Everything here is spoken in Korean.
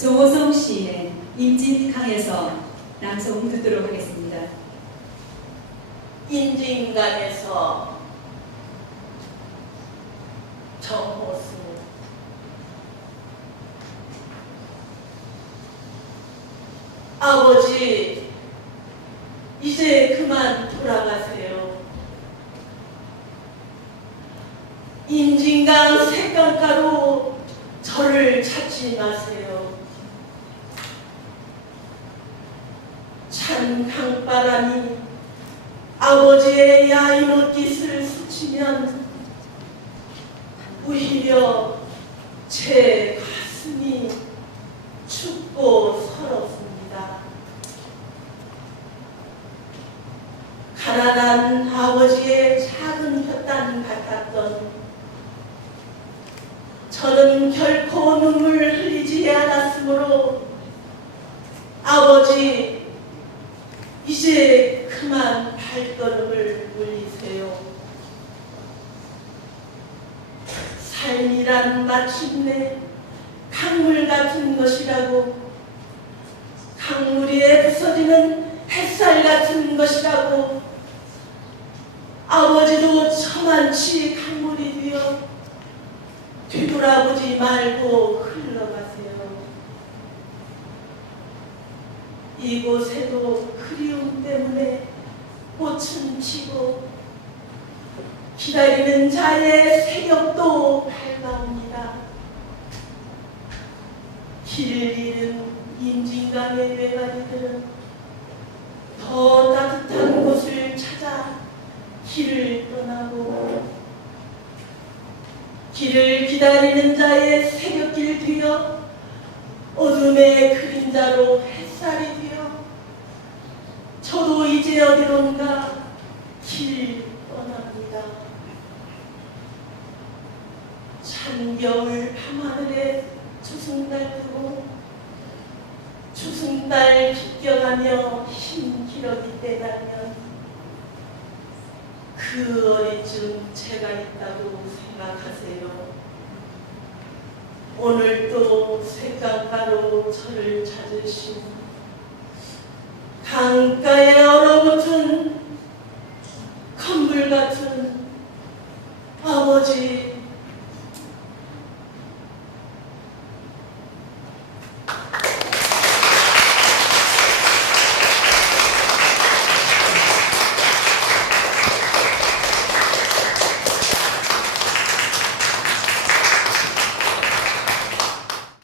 조호성 시인의 인진강에서 낭송 듣도록 하겠습니다. 인진강에서 정호수 아버지 이제 그만 돌아가세요. 인진강 색깔가로 저를 찾지 마세요. 찬 강바람이 아버지의 야인 옷깃을 스치면 오히려 제 가슴이 춥고 서럽습니다. 가난한 아버지의 작은 혓단 같았던 저는 결코 눈물 흘리지 않았으므로 아버지 이 제 그만 발걸음을 올리세요. 삶이란 마침내 강물 같은 것이라고 강물 위에 부서지는 햇살 같은 것이라고 아버지도 저만치 강물이 되어 뒤돌아보지 말고 흘러가세요. 이곳에도 그리움 때문에 꽃은 피고 기다리는 자의 새벽도 밝아옵니다. 길을 잃은 인진강의 외가리들은 더 따뜻한 곳을 찾아 길을 떠나고 길을 기다리는 자의 새벽길 뒤어 어둠의 그림자로 햇살이 되어 저도 이제 어디론가 길 떠납니다. 찬 겨울 밤하늘에 초승달 뜨고 초승달 비껴가며 흰 기러기 떼다면 그 어리쯤 제가 있다고 생각하세요. 오늘 또 색강가로 저를 찾으신 강가에 얼어붙은 건물 같은 아버지